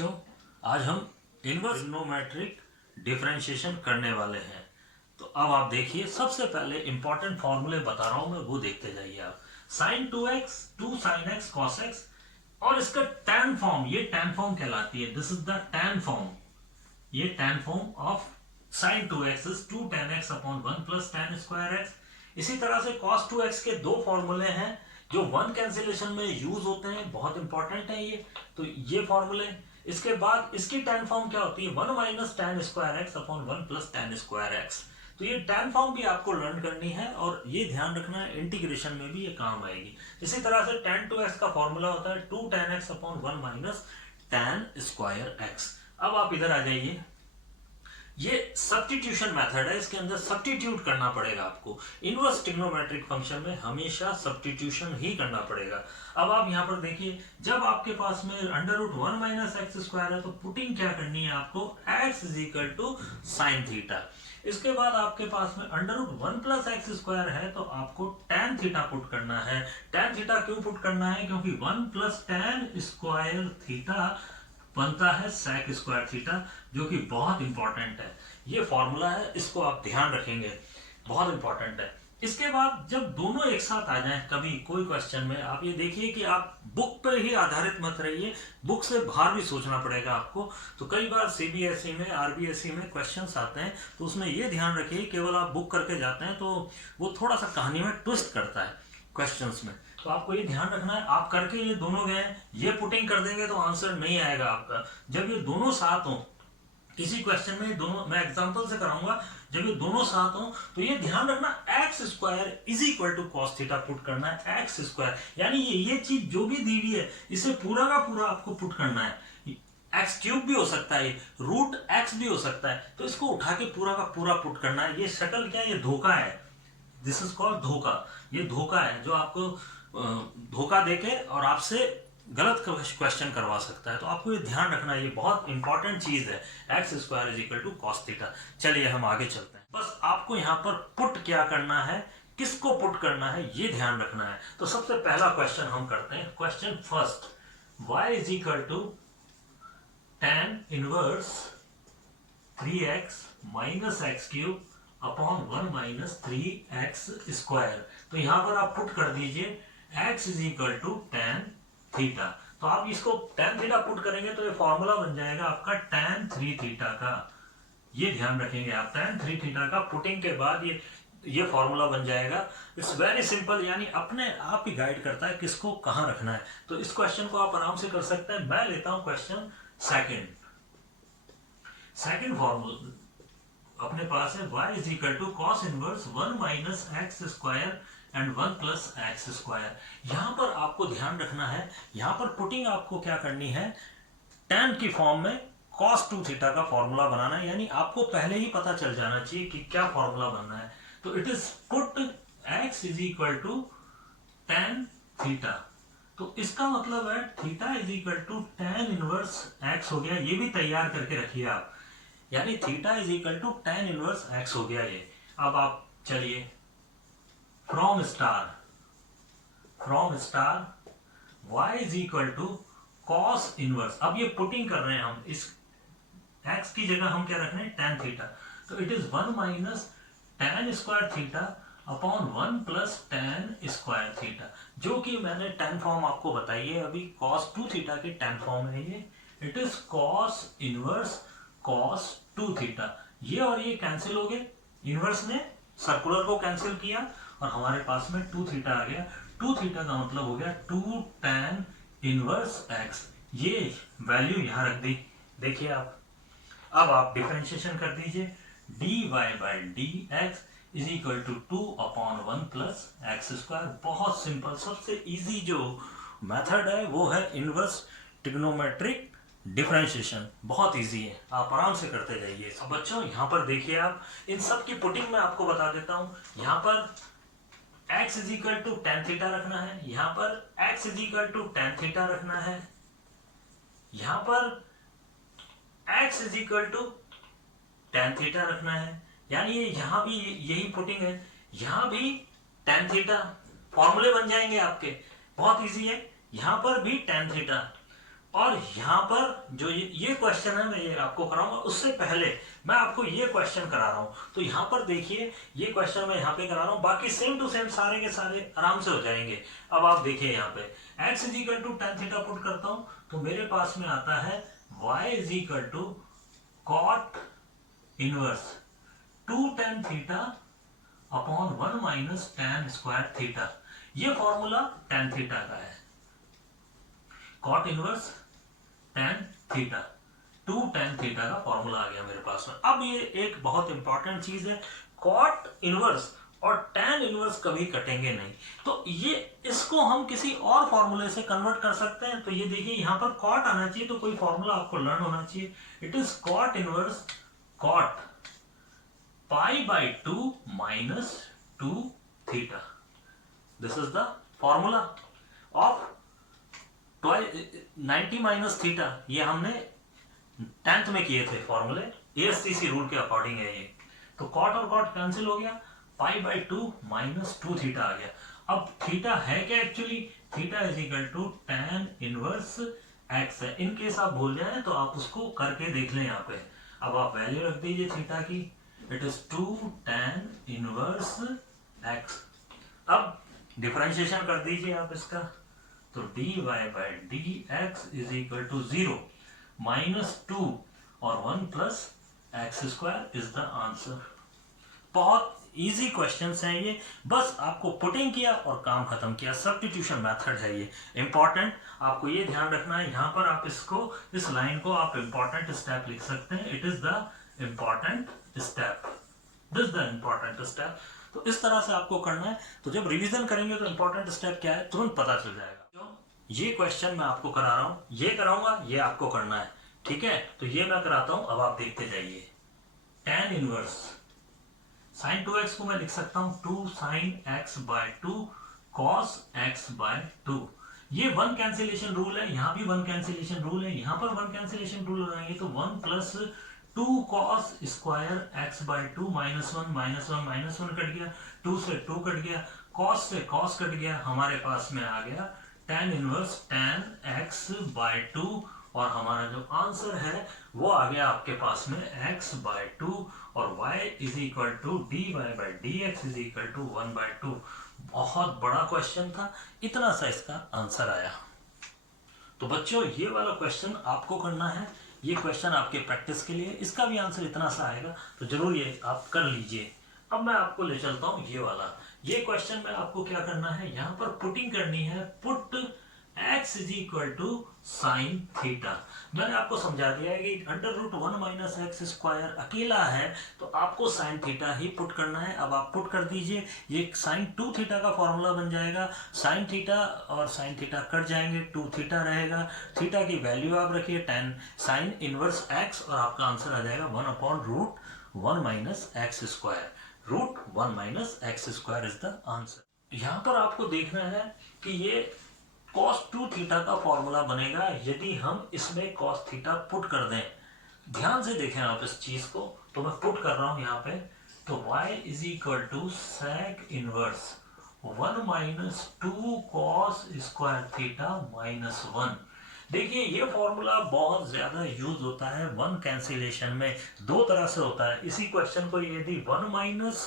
बच्चों, आज हम इनवर्स ट्रिग्नोमेट्रिक डिफरेंशिएशन करने वाले हैं। तो अब आप देखिए, सबसे पहले इंपॉर्टेंट फॉर्मूले बता रहा हूं मैं, वो देखते जाइए आप। Sine 2x 2 sin x cos x और इसका टैन फॉर्म, ये टैन फॉर्म कहलाती है। This is the tan form, ये tan form of sine 2x is 2 tan x upon 1 plus tan square x। इसी तरह से cos 2x के दो फॉर्मूले हैं जो वन कैंसिलेशन में यूज होते हैं, बहुत इंपॉर्टेंट है ये। तो ये फॉर्मूले, इसके बाद इसकी टैन फॉर्म क्या होती है, 1 minus tan square x upon 1 plus tan square x। तो ये टैन फॉर्म भी आपको लर्न करनी है और ये ध्यान रखना है, इंटीग्रेशन में भी ये काम आएगी। इसी तरह से tan 2x का फॉर्मूला होता है 2 tan x upon 1 minus tan square x। अब आप इधर आ जाइए, ये सब्स्टिट्यूशन मेथड है, इसके अंदर सब्स्टिट्यूट करना पड़ेगा आपको। इनवर्स ट्रिग्नोमेट्रिक फंक्शन में हमेशा सब्स्टिट्यूशन ही करना पड़ेगा। अब आप यहाँ पर देखिए, जब आपके पास में under root 1 minus x square है तो पुटिंग क्या करनी है आपको, x is equal to sine theta. इसके बाद आपके पास में under root 1 plus x square है तो आपको टैन थीटा पुट करना है। टैन थीटा क्यों पुट करना है, क्योंकि 1 प्लस टैन स्क्वायर थीटा बनता है sec स्क्वायर थीटा, जो कि बहुत इंपॉर्टेंट है। ये फॉर्मूला है, इसको आप ध्यान रखेंगे, बहुत इंपॉर्टेंट है। इसके बाद जब दोनों एक साथ आ जाएं कभी कोई क्वेश्चन में, आप ये देखिए कि आप बुक पर ही आधारित मत रहिए, बुक से बाहर भी सोचना पड़ेगा आपको। तो कई बार सीबीएसई में, आरबीएसई में क्वेश्चंस आते हैं, तो उसमें ये ध्यान रखिए, केवल आप बुक करके जाते हैं तो वो थोड़ा सा कहानी में ट्विस्ट करता है क्वेश्चंस में। तो आपको ये ध्यान रखना है, आप करके ये दोनों गए, ये पुटिंग कर देंगे तो आंसर नहीं आएगा आपका। जब ये दोनों साथ हो किसी क्वेश्चन में, दोनों, मैं एग्जांपल से कराऊंगा, जब ये दोनों साथ हो तो ये ध्यान रखना, x square is equal to cos theta put करना है। एक्स स्क्वायर यानी ये चीज जो भी दी हुई है, इसे पूरा का पूरा आपको पुट करना है। एक्स क्यूब भी हो सकता है, रूट एक्स भी हो सकता है, तो इसको उठा के पूरा का पूरा पुट करना है। ये शटल क्या है, ये धोखा है, दिस इज कॉल्ड धोखा। ये धोखा है जो आपको धोखा देके और आपसे गलत क्वेश्चन करवा सकता है। तो आपको ये ध्यान रखना है, ये बहुत इंपॉर्टेंट चीज है, x square is equal to cos theta. चलिए हम आगे चलते हैं। बस आपको यहाँ पर पुट क्या करना है, किसको पुट करना है, ये ध्यान रखना है। तो सबसे पहला क्वेश्चन हम करते हैं, question first, y is equal to tan inverse 3x minus x cube upon 1 minus 3x square. तो यहां पर आप पुट कर दीजिए x is equal to tan theta. तो आप इसको tan थीटा पुट करेंगे तो ये फॉर्मूला बन जाएगा आपका tan 3 थीटा का। ये ध्यान रखेंगे आप, tan 3 थीटा का पुटिंग के बाद ये फॉर्मूला बन जाएगा। इट्स वेरी सिंपल, यानी अपने आप ही गाइड करता है किसको कहां रखना है। तो इस क्वेश्चन को आप आराम से कर सकते हैं। मैं लेता हूं क्वेश्चन सेकेंड फॉर्मूला अपने पास है, y is equal to cos inverse 1 minus x square and 1 plus x square. यहां पर आपको ध्यान रखना है, यहां पर पुटिंग आपको क्या करनी है, tan की फॉर्म में cos 2 थीटा का फॉर्मूला बनाना है। यानी आपको पहले ही पता चल जाना चाहिए कि क्या फॉर्मूला बनना है। तो it is put x is equal to tan theta. तो इसका मतलब है theta is equal to tan inverse x हो गया। ये भी तैयार करके रखिए आप, यानी theta is equal to tan inverse x हो गया ये। अब आप चलिए, from star y is equal to cos inverse. अब ये पुटिंग कर रहे हैं हम, इस x की जगह हम क्या रख रहे हैं, tan थीटा। तो it is 1 minus tan square theta upon 1 plus tan square theta, जो कि मैंने tan फॉर्म आपको बताई है अभी, cos 2 थीटा की tan फॉर्म है ये। It is cos inverse cos 2 theta. ये और ये कैंसिल हो गए, इनवर्स ने सर्कुलर को कैंसिल किया और हमारे पास में 2 थीटा आ गया। 2 थीटा का मतलब हो गया 2 tan इनवर्स x। ये वैल्यू यहां रख दी, देखिए आप। अब आप डिफरेंशिएशन कर दीजिए, dy by dx is equal to 2 upon 1 plus x square. बहुत सिंपल, सबसे इजी जो मेथड है वो है इनवर्स ट्रिग्नोमेट्रिक डिफरेंशिएशन, बहुत इजी है, आप आराम से करते जाइए। अब बच्चों यहाँ पर देखिए, आप इन सब की पुटिंग में आपको बता देता हूँ। यहाँ पर x is equal to tan theta रखना है, यहाँ पर x is equal to tan theta रखना है, यहाँ पर x is equal to tan theta रखना है। यानी ये यहाँ भी यही पुटिंग है, यहाँ भी tan थीटा, फॉर्मूले बन जाएंगे आपके, बहुत इजी है। यहाँ पर भी tan थीटा, और यहाँ पर जो ये क्वेश्चन है मैं ये आपको कराऊंगा, उससे पहले मैं आपको ये क्वेश्चन करा रहा हूँ। तो यहाँ पर देखिए ये क्वेश्चन मैं यहाँ पे करा रहा हूँ, बाकी सेम टू सेम सारे के सारे आराम से हो जाएंगे। अब आप देखिए यहाँ पे x is equal to tan theta put करता हूँ तो मेरे पास में आता है y is equal to cot inverse 2 tan theta upon 1 minus tan square theta. ये फॉर्मूला tan थीटा का है, cot inverse tan theta 2 tan theta का फॉर्मूला आ गया मेरे पास में। अब ये एक बहुत इंपॉर्टेंट चीज है, कॉट इनवर्स और tan इनवर्स कभी कटेंगे नहीं, तो ये इसको हम किसी और फॉर्मूले से कन्वर्ट कर सकते हैं। तो ये देखिए यहाँ पर कॉट आना चाहिए, तो कोई फॉर्मूला आपको लर्न होना चाहिए। It is cot inverse cot pi by 2 minus 2 theta. This is the formula of 90 minus theta. ये हमने 10th में किए थे फॉर्मूले, ASTC रूल के अकॉर्डिंग है ये। तो कॉट और कॉट कैंसिल हो गया, पाई बाई 2 माइनस 2 थीटा आ गया। अब थीटा है क्या actually, theta is equal to tan inverse x है। इन केस आप भूल जाए तो आप उसको करके देख लें यहाँ पे। अब आप वैल्यू रख दीजिए थीटा की, it is 2 tan inverse x। अब डिफरेंशिएशन कर दीजिए आप इसका, तो dy by dx is equal to 0 minus 2 और 1 plus x square is the answer. बहुत इजी क्वेश्चंस हैं ये, बस आपको पुटिंग किया और काम खत्म किया। सब्स्टिट्यूशन मेथड है ये इंपॉर्टेंट, आपको ये ध्यान रखना है। यहाँ पर आप इसको, इस लाइन को आप इंपॉर्टेंट स्टेप लिख सकते हैं, it is the important step, this the important step. तो इस तरह से आपको करना है। तो जब रिवीजन करेंगे तो इंपॉर्टेंट स्टेप क्या है तुरंत पता चल जाएगा। ये क्वेश्चन मैं आपको करा रहा हूँ, ये कराऊंगा, ये आपको करना है, ठीक है। तो ये मैं कराता हूं, अब आप देखते जाइए। tan इनवर्स sin 2x को मैं लिख सकता हूं 2 sin x by 2 cos x by 2। ये वन कैंसिलेशन रूल है, यहाँ भी वन कैंसिलेशन रूल है, यहाँ पर वन कैंसिलेशन रूल लगाएंगे तो 1 plus 2 cos square x by 2 minus 1 minus 1 minus 1 cut गया, 2 से 2 कट गया, cos से cos कट गया, हमारे पास में आ गया tan inverse tan x by 2। और हमारा जो आंसर है वो आ गया आपके पास में x बाय 2 और y is equal to dy by d x is equal to 1 by 2। बहुत बड़ा क्वेश्चन था, इतना सा इसका आंसर आया। तो बच्चों ये वाला क्वेश्चन आपको करना है, ये क्वेश्चन आपके प्रैक्टिस के लिए, इसका भी आंसर इतना सा आएगा, तो जरूर ये आप कर लीजिए। अब मैं आपको ले चलता हूं ये वाला, ये क्वेश्चन में आपको क्या करना है, यहाँ पर पुटिंग करनी है, put x is equal to sine theta. मैंने आपको समझा दिया है कि under root 1 minus x square अकेला है तो आपको साइन थीटा ही पुट करना है। अब आप पुट कर दीजिए, ये साइन 2 थीटा का फॉर्मूला बन जाएगा। साइन थीटा और साइन थीटा कट जाएंगे, 2 थीटा रहेगा, थीटा की वैल्यू आप रखिए tan साइन इनवर्स x और आपका आंसर आ जाएगा 1 upon root 1 minus x square. Root 1 minus x square is the answer. यहाँ पर आपको देखना है कि ये cos 2 थीटा का फॉर्मूला बनेगा यदि हम इसमें cos थीटा पुट कर दें। ध्यान से देखें आप इस चीज को, तो मैं पुट कर रहा हूं यहाँ पे, तो y is equal to sec inverse 1 minus 2 cos square theta minus 1। देखिए ये फॉर्मूला बहुत ज्यादा यूज होता है वन कैंसिलेशन में, दो तरह से होता है। इसी क्वेश्चन को यदि 1 माइनस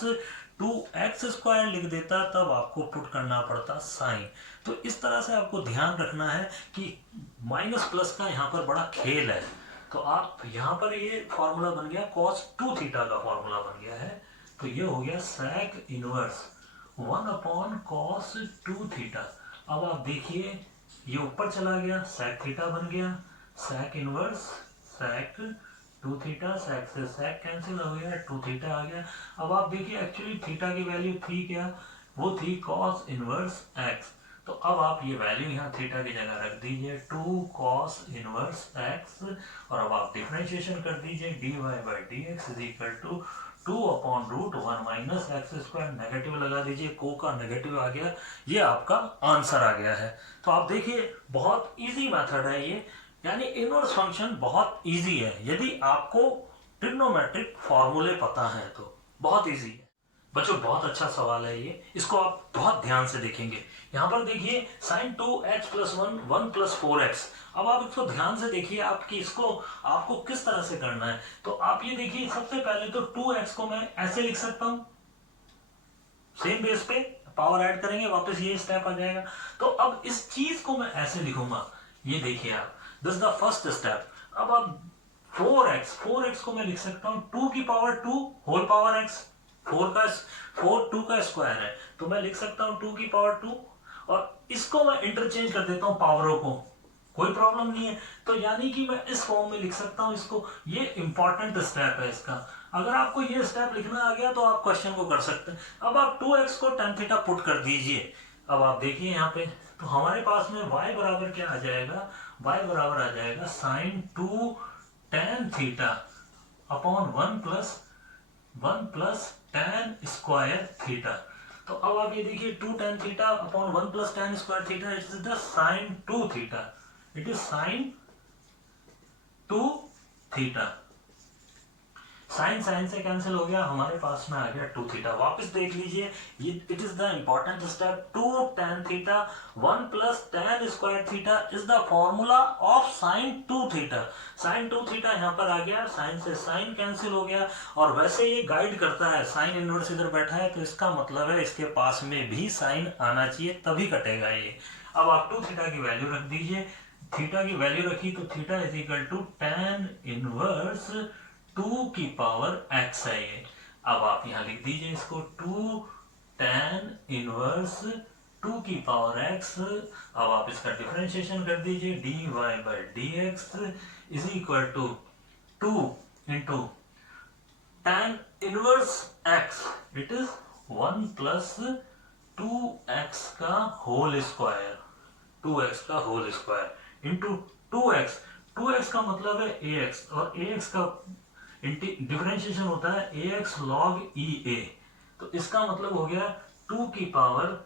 2x स्क्वायर लिख देता तब आपको पुट करना पड़ता साइन। तो इस तरह से आपको ध्यान रखना है कि माइनस प्लस का यहाँ पर बड़ा खेल है। तो आप यहाँ पर ये फॉर्मूला बन गया cos 2 थीटा का फॉर्मूला बन गया है, तो ये हो गया sec inverse 1 upon cos 2 theta. अब आप देखिए ये ऊपर चला गया, sec थीटा बन गया, sec inverse sec 2 theta, sec से sec कैंसिल हो गया, 2 थीटा आ गया। अब आप देखिए एक्चुअली थीटा की वैल्यू थी क्या, वो थी cos इनवर्स x। तो अब आप ये वैल्यू यहाँ थीटा की जगह रख दीजिए 2 cos इनवर्स x और अब आप डिफरेंशिएशन कर दीजिए dy by d x is equal to 2 upon root 1 minus x square. Negative लगा दीजिए, को का नेगेटिव आ गया, ये आपका आंसर आ गया है। तो आप देखिए बहुत इजी मेथड है ये, यानी इनवर्स फंक्शन बहुत इजी है यदि आपको ट्रिग्नोमेट्रिक फॉर्मूले पता है तो बहुत इजी है। बच्चों बहुत अच्छा सवाल है ये, इसको आप बहुत ध्यान से देखेंगे। यहाँ पर देखिए sin 2x plus 1 plus 4x। अब आप इसको ध्यान से देखिए, आपकी इसको आपको किस तरह से करना है। तो आप ये देखिए, सबसे पहले तो 2x को मैं ऐसे लिख सकता हूं, सेम बेस पे पावर ऐड करेंगे, वापस ये स्टेप आ जाएगा। तो अब इस चीज को मैं ऐसे लिखूंगा, ये देखिए आप, दिस द फर्स्ट स्टेप। अब आप 4x को मैं लिख सकता हूं 2 की पावर 2 होल पावर x। 4 2 का स्क्वायर है, तो मैं लिख सकता हूं 2 की पावर 2, और इसको मैं इंटरचेंज कर देता हूं पावरों को, कोई प्रॉब्लम नहीं है। तो यानी कि मैं इस फॉर्म में लिख सकता हूं इसको। ये इंपॉर्टेंट स्टेप है इसका। अगर आपको ये स्टेप लिखना आ गया तो आप क्वेश्चन को कर सकते हैं। अब आप 2x को tan थीटा पुट कर दीजिए। अब आप देखिए यहाँ पे, तो हमारे पास में y बराबर क्या आ जाएगा, y बराबर आ जाएगा sin 2 tan theta upon 1 plus tan square theta. तो अब आप ये देखिए 2 tan theta upon 1 plus tan square theta, it is the sin 2 theta, it is sin 2 theta. Sine sine से कैंसिल हो गया, हमारे पास में आ गया 2 थीटा। वापस देख लीजिए, ये it is the important step. 2 tan theta 1 plus tan square theta is the formula of sin 2 theta. sin 2 theta यहाँ पर आ गया, साइन से साइन कैंसिल हो गया, और वैसे ये गाइड करता है, साइन इनवर्स इधर बैठा है तो इसका मतलब है इसके पास में भी साइन आना चाहिए, तभी कटेगा ये। अब आप 2 थीटा की वैल्यू रख दीजिए, थीटा की वैल्यू रखी तो theta is equal to tan inverse 2 की पावर x है ये। अब आप यहां लिख दीजिए इसको 2 tan इनवर्स 2 की पावर x। अब आप इसका डिफरेंशिएशन कर दीजिए, dy by dx is equal to 2 into tan inverse x, it is 1 plus 2x का होल स्क्वायर, 2x का whole square into 2x। 2x का मतलब है ax, और ax का डिफरेंशिएशन होता है ax log e a। तो इसका मतलब हो गया 2 की power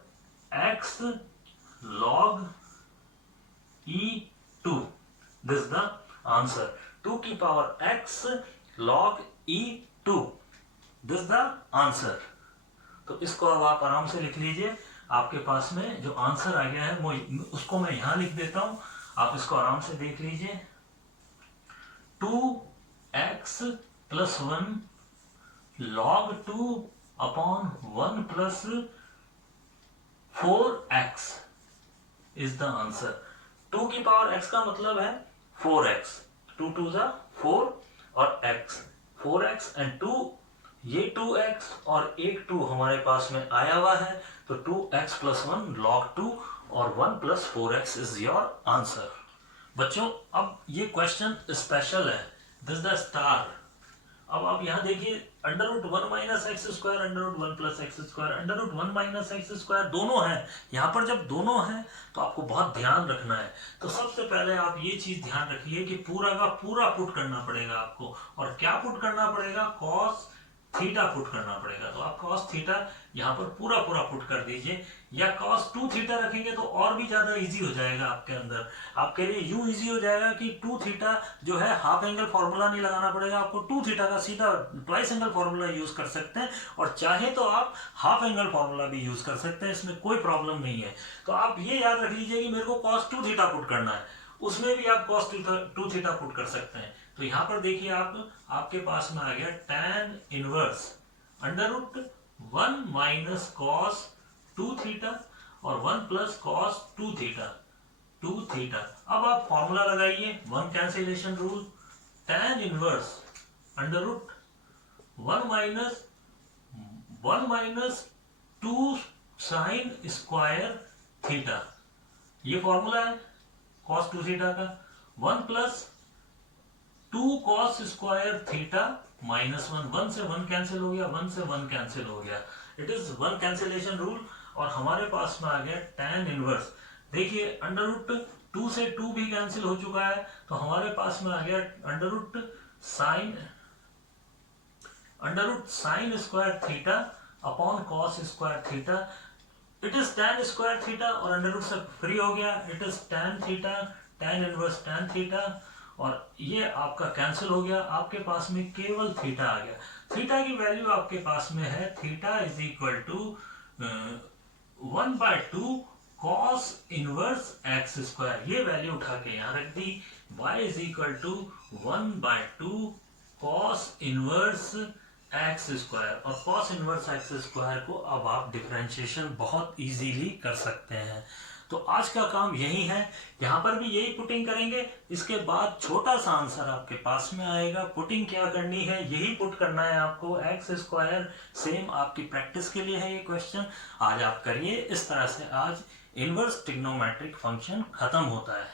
x log e2, this the answer. 2 की power x log e2, this the answer. तो इसको अब आप आराम से लिख लीजिए, आपके पास में जो आंसर आ गया है वो, उसको मैं यहां लिख देता हूं, आप इसको आराम से देख लीजिए। 2x plus 1 log 2 upon 1 plus 4x is the answer. 2 की पावर x का मतलब है 4x, 2 2 जा 4 और x, 4x एंड 2, ये 2x और एक 2 हमारे पास में आया हुआ है, तो 2x प्लस 1 log 2 और 1 plus 4x is your answer. बच्चों अब ये क्वेश्चन स्पेशल है, दिस द स्टार। अब आप यहां देखिए, under root 1 minus x square, under root 1 plus x square, under root 1 minus x square, दोनों है यहाँ पर। जब दोनों है तो आपको बहुत ध्यान रखना है। तो सबसे पहले आप ये चीज ध्यान रखिए कि पूरा का पूरा पुट करना पड़ेगा आपको, और क्या पुट करना पड़ेगा, कॉस थीटा पुट करना पड़ेगा। तो आप कॉस थीटा यहाँ पर पूरा पूरा पुट कर दीजिए, या कॉस 2 थीटा रखेंगे तो और भी ज्यादा इजी हो जाएगा आपके अंदर। आपके लिए यूं इजी हो जाएगा कि 2 थीटा जो है हाफ एंगल फॉर्मूला नहीं लगाना पड़ेगा आपको, 2 थीटा का सीधा ट्वाइस एंगल फॉर्मूला यूज कर सकते हैं, और चाहे तो आप हाफ एंगल फॉर्मूला भी यूज कर सकते हैं, इसमें कोई प्रॉब्लम नहीं है। तो आप ये याद रख लीजिए कि मेरे को कॉस 2 थीटा पुट करना है, उसमें भी आप कॉस 2 थीटा पुट कर सकते हैं। तो यहाँ पर देखिए आपके पास में आ गया tan inverse under root 1 minus cos 2 theta और 1 प्लस कॉस 2 थीटा, 2 थीटा। अब आप फॉर्मूला लगाइए, 1 cancellation rule, tan inverse under root 1 minus 2 sine square theta, ये फॉर्मूला है कॉस 2 थीटा का, 1 plus 2 cos square theta minus 1, 1 से 1 कैंसिल हो गया, 1 से 1 कैंसिल हो गया, इट इज 1 कैंसिलेशन रूल। और हमारे पास में आ गया tan इनवर्स। देखिए अंडर रूट 2 से 2 भी कैंसिल हो चुका है, तो हमारे पास में आ गया under root sine square theta upon cos square theta, it is tan square theta, और अंडर रूट से फ्री हो गया, it is tan theta, tan inverse tan theta, और ये आपका कैंसिल हो गया, आपके पास में केवल थीटा आ गया। थीटा की वैल्यू आपके पास में है, theta is equal to 1/2 cos inverse x square. ये वैल्यू उठा के यहाँ रख दी, y is equal to 1/2 cos inverse x square. और कॉस इनवर्स एक्स स्क्वायर को अब आप डिफरेंशिएशन बहुत इजीली कर सकते हैं। तो आज का काम यही है, यहाँ पर भी यही पुटिंग करेंगे, इसके बाद छोटा सा आंसर आपके पास में आएगा। पुटिंग क्या करनी है, यही पुट करना है आपको, एक्स स्क्वायर। सेम आपकी प्रैक्टिस के लिए है ये क्वेश्चन, आज आप करिए। इस तरह से आज इनवर्स ट्रिग्नोमेट्रिक फंक्शन खत्म होता है।